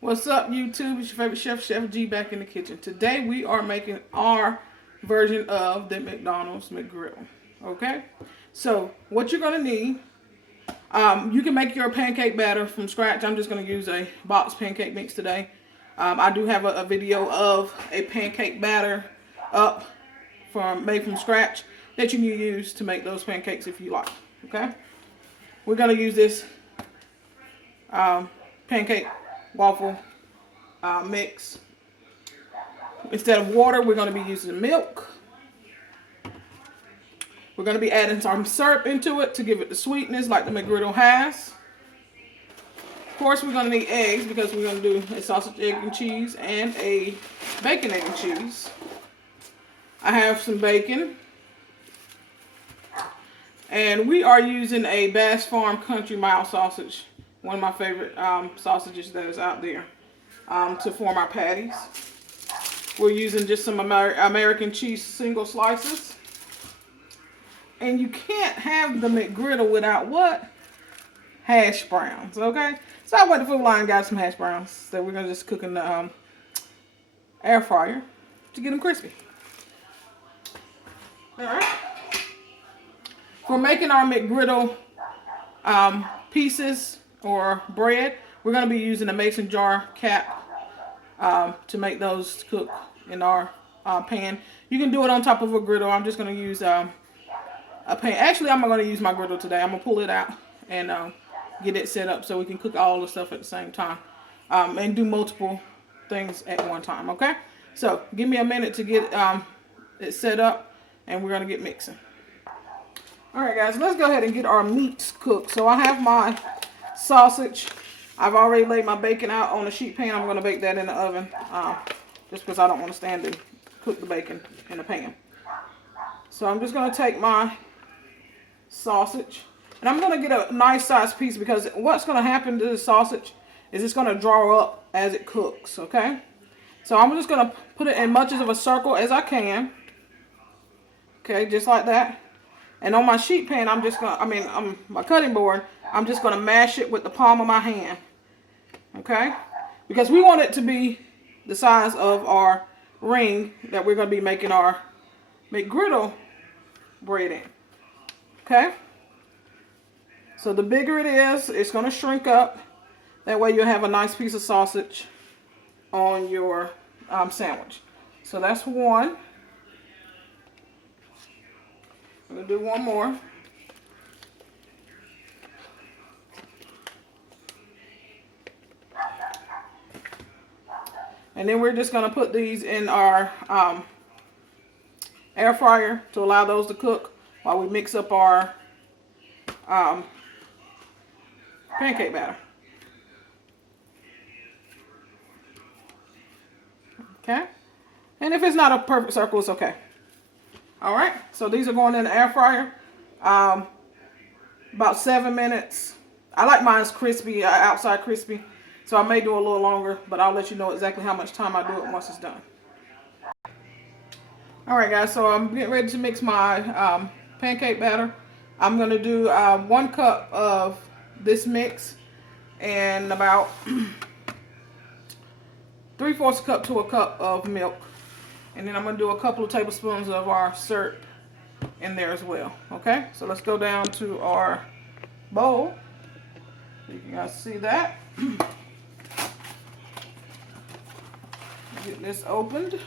What's up, YouTube? It's your favorite chef, Chef G, back in the kitchen. Today we are making our version of the McDonald's McGriddle. Okay? So what you're gonna need, you can make your pancake batter from scratch. I'm just gonna use a box pancake mix today. I do have a video of a pancake batter up made from scratch that you can use to make those pancakes if you like. Okay? We're gonna use this pancake waffle mix. Instead of water, we're going to be using milk. We're going to be adding some syrup into it to give it the sweetness like the McGriddle has. Of course, we're going to need eggs because we're going to do a sausage, egg, and cheese and a bacon, egg, and cheese. I have some bacon. And we are using a Bass Farm Country Mile sausage. One of my favorite sausages that is out there to form our patties. We're using just some American cheese single slices. And you can't have the McGriddle without what? Hash browns, okay? So I went to Food Lion and got some hash browns that we're going to just cook in the air fryer to get them crispy. Alright. For making our McGriddle pieces or bread, we're going to be using a mason jar cap to make those cook in our pan. You can do it on top of a griddle. I'm just going to use a pan. Actually, I'm going to use my griddle today. I'm going to pull it out and get it set up so we can cook all the stuff at the same time and do multiple things at one time, okay? So give me a minute to get it set up and we're going to get mixing. Alright guys, let's go ahead and get our meats cooked. So I have my sausage. I've already laid my bacon out on a sheet pan. I'm going to bake that in the oven just because I don't want to stand and cook the bacon in the pan. So I'm just going to take my sausage and I'm going to get a nice sized piece because what's going to happen to the sausage is it's going to draw up as it cooks, okay? So I'm just going to put it in much of a circle as I can. Okay, just like that. And on my sheet pan, I'm just going to, my cutting board, I'm just going to mash it with the palm of my hand. Okay? Because we want it to be the size of our ring that we're going to be making our McGriddle bread in. Okay? So the bigger it is, it's going to shrink up. That way you'll have a nice piece of sausage on your sandwich. So that's one. I'm going to do one more. And then we're just going to put these in our air fryer to allow those to cook while we mix up our pancake batter. Okay? And if it's not a perfect circle, it's okay. Alright, so these are going in the air fryer. About 7 minutes. I like mine's crispy, outside crispy. So I may do a little longer, but I'll let you know exactly how much time I do it once it's done. Alright guys, so I'm getting ready to mix my pancake batter. I'm going to do 1 cup of this mix and about 3/4 cup to a cup of milk. And then I'm going to do a couple of tablespoons of our syrup in there as well. Okay, so let's go down to our bowl. You can guys see that. Get this opened.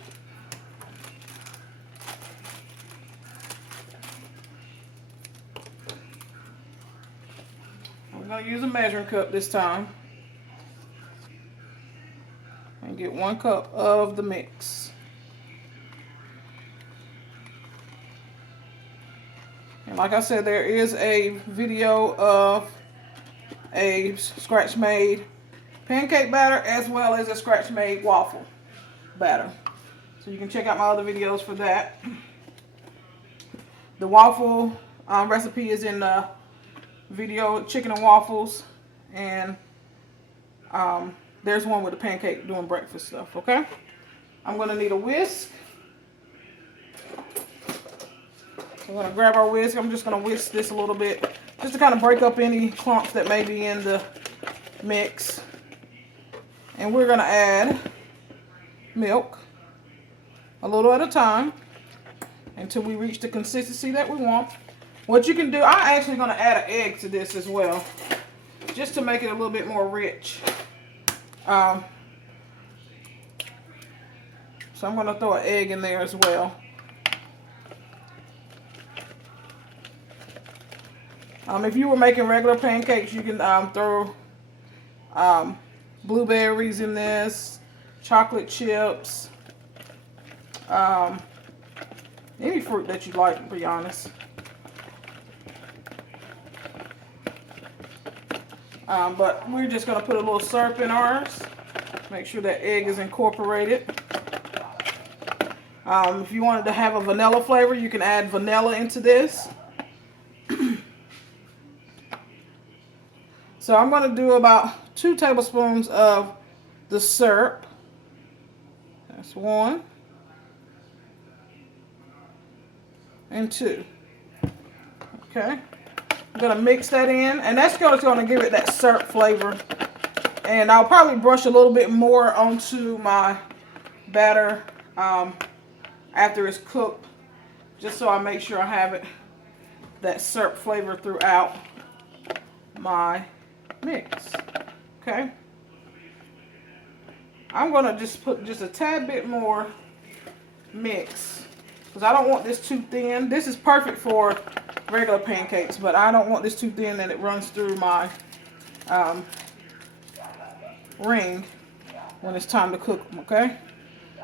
I'm going to use a measuring cup this time. And get 1 cup of the mix. And like I said, there is a video of a scratch made pancake batter as well as a scratch made waffle batter. So you can check out my other videos for that. The waffle recipe is in the video, chicken and waffles, and there's one with the pancake doing breakfast stuff, okay? I'm going to need a whisk. I'm going to grab our whisk. I'm just going to whisk this a little bit just to kind of break up any clumps that may be in the mix. And we're gonna add milk a little at a time until we reach the consistency that we want. What you can do, I'm actually gonna add an egg to this as well, just to make it a little bit more rich. So I'm gonna throw an egg in there as well. If you were making regular pancakes, you can throw blueberries in this, chocolate chips, any fruit that you like, to be honest. But we're just going to put a little syrup in ours. Make sure that egg is incorporated. If you wanted to have a vanilla flavor, you can add vanilla into this. So I'm going to do about 2 tablespoons of the syrup. That's 1 and 2. Okay. I'm going to mix that in, and that's going to give it that syrup flavor. And I'll probably brush a little bit more onto my batter after it's cooked, just so I make sure I have it, that syrup flavor throughout my mix. Okay. I'm going to just put just a tad bit more mix, because I don't want this too thin. This is perfect for regular pancakes, but I don't want this too thin that it runs through my ring when it's time to cook them, okay?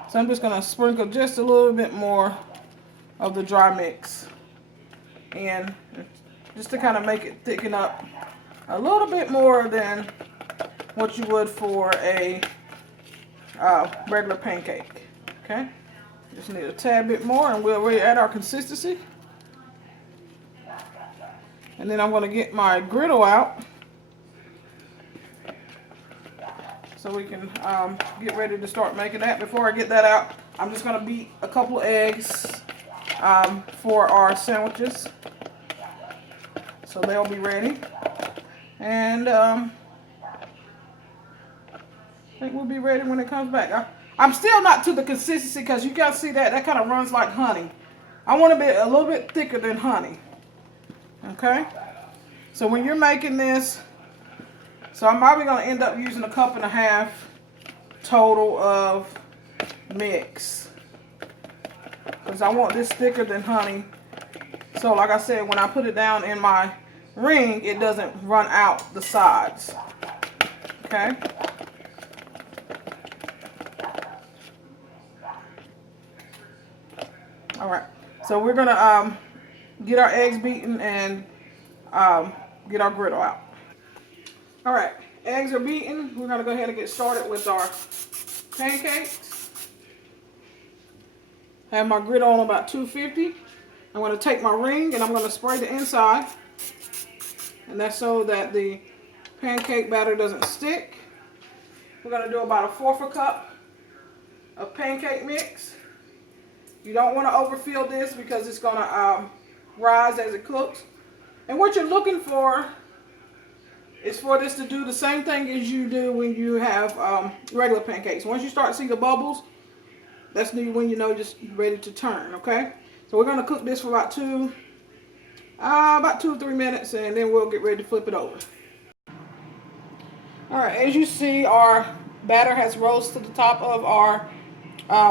So I'm just going to sprinkle just a little bit more of the dry mix, and just to kind of make it thicken up a little bit more than what you would for a regular pancake, okay? Just need a tad bit more, and we're at our consistency. And then I'm going to get my griddle out so we can get ready to start making that. Before I get that out, I'm just going to beat a couple of eggs for our sandwiches, so they'll be ready. And I think we'll be ready when it comes back. I'm still not to the consistency, because you guys see that kind of runs like honey. I want to be a little bit thicker than honey. Okay, so when you're making this, so I'm probably going to end up using 1.5 cups total of mix, because I want this thicker than honey. So like I said, when I put it down in my ring, it doesn't run out the sides. Okay. All right. So we're going to get our eggs beaten and get our griddle out. All right, eggs are beaten. We're going to go ahead and get started with our pancakes. I have my griddle on about 250. I'm going to take my ring and I'm going to spray the inside. And that's so that the pancake batter doesn't stick. We're going to do about 1/4 cup of pancake mix. You don't want to overfill this, because it's going to rise as it cooks. And what you're looking for is for this to do the same thing as you do when you have regular pancakes. Once you start to see the bubbles, that's when you know just ready to turn, okay? So we're going to cook this for about 2 or 3 minutes, and then we'll get ready to flip it over. All right, as you see, our batter has rose to the top of our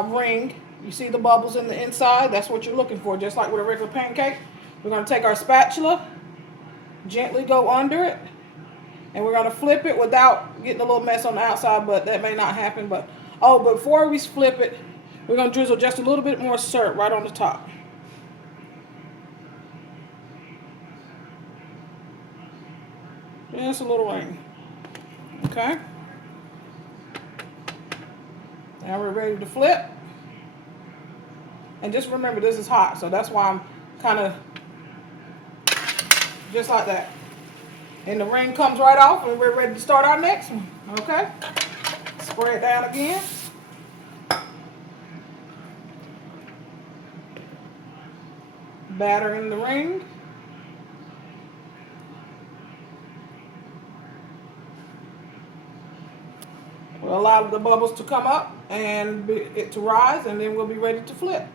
ring. You see the bubbles in the inside? That's what you're looking for, just like with a regular pancake. We're going to take our spatula, gently go under it, and we're going to flip it without getting a little mess on the outside, but that may not happen. But before we flip it, we're going to drizzle just a little bit more syrup right on the top. Just a little ring. Okay. Now we're ready to flip. And just remember, this is hot, so that's why I'm kind of just like that. And the ring comes right off, and we're ready to start our next one. Okay? Spray it down again. Batter in the ring. We'll allow the bubbles to come up and it to rise, and then we'll be ready to flip.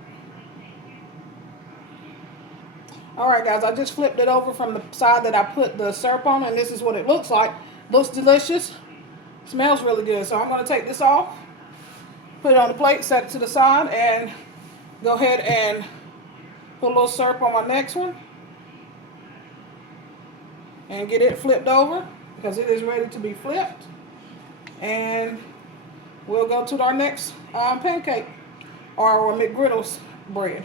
Alright guys, I just flipped it over from the side that I put the syrup on, and this is what it looks like. Looks delicious. Smells really good. So I'm going to take this off, put it on the plate, set it to the side, and go ahead and put a little syrup on my next one. And get it flipped over because it is ready to be flipped. And we'll go to our next pancake or McGriddles bread.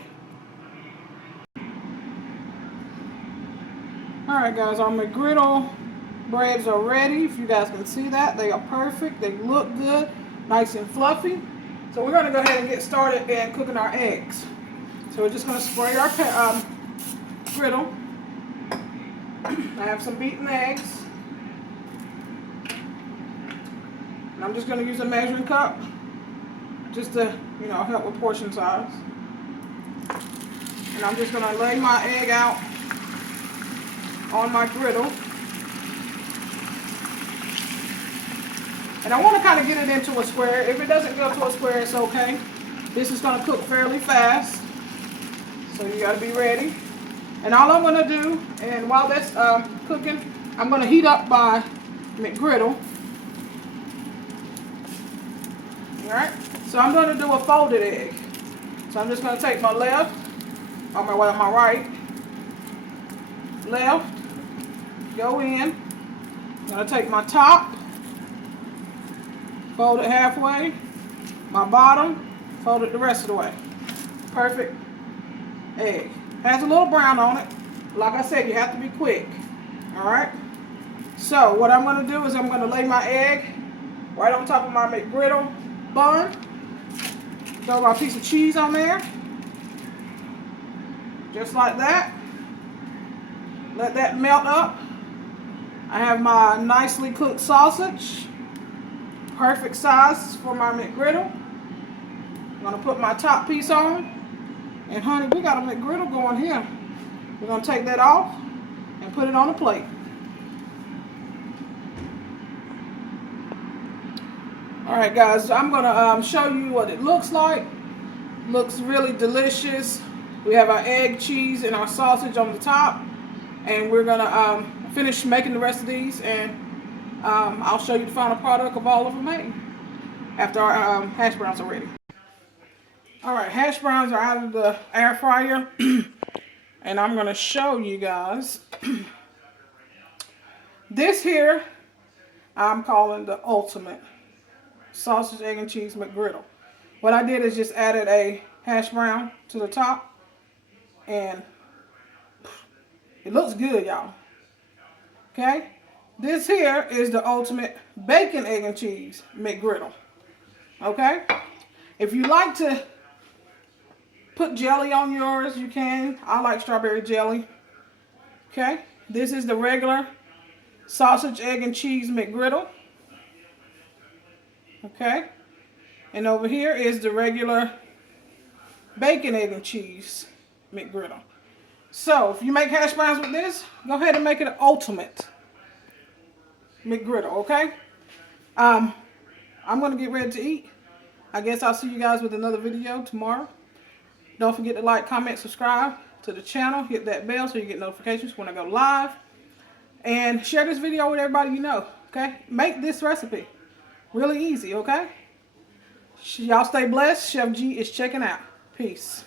Alright guys, our McGriddle breads are ready. If you guys can see that, they are perfect. They look good, nice and fluffy. So we're going to go ahead and get started in cooking our eggs. So we're just going to spray our griddle. I have some beaten eggs. And I'm just going to use a measuring cup just to, help with portion size. And I'm just going to lay my egg out on my griddle. And I want to kind of get it into a square. If it doesn't go to a square, it's okay. This is going to cook fairly fast. So you got to be ready. And all I'm going to do, and while that's cooking, I'm going to heat up my McGriddle. Alright, so I'm going to do a folded egg. So I'm just going to take my left, or my right, left, go in. I'm going to take my top, fold it halfway, my bottom, fold it the rest of the way. Perfect egg. Has a little brown on it. Like I said, you have to be quick. Alright? So, what I'm going to do is I'm going to lay my egg right on top of my McGriddle bun. Throw my piece of cheese on there. Just like that. Let that melt up. I have my nicely cooked sausage. Perfect size for my McGriddle. I'm going to put my top piece on. And honey, we got a McGriddle going here. We're going to take that off and put it on a plate. Alright guys, I'm going to show you what it looks like. Looks really delicious. We have our egg, cheese, and our sausage on the top. And we're going to finish making the rest of these, and I'll show you the final product of all of them made after our hash browns are ready. Alright, hash browns are out of the air fryer. And I'm going to show you guys. This here, I'm calling the ultimate sausage, egg, and cheese McGriddle. What I did is just added a hash brown to the top. And it looks good, y'all. Okay? This here is the ultimate bacon, egg, and cheese McGriddle. Okay? If you like to put jelly on yours, you can. I like strawberry jelly. Okay? This is the regular sausage, egg, and cheese McGriddle. Okay? And over here is the regular bacon, egg, and cheese McGriddle. So, if you make hash browns with this, go ahead and make it an ultimate McGriddle, okay? I'm going to get ready to eat. I guess I'll see you guys with another video tomorrow. Don't forget to like, comment, subscribe to the channel. Hit that bell so you get notifications when I go live. And share this video with everybody you know, okay? Make this recipe. Really easy, okay? Y'all stay blessed. Chef G is checking out. Peace.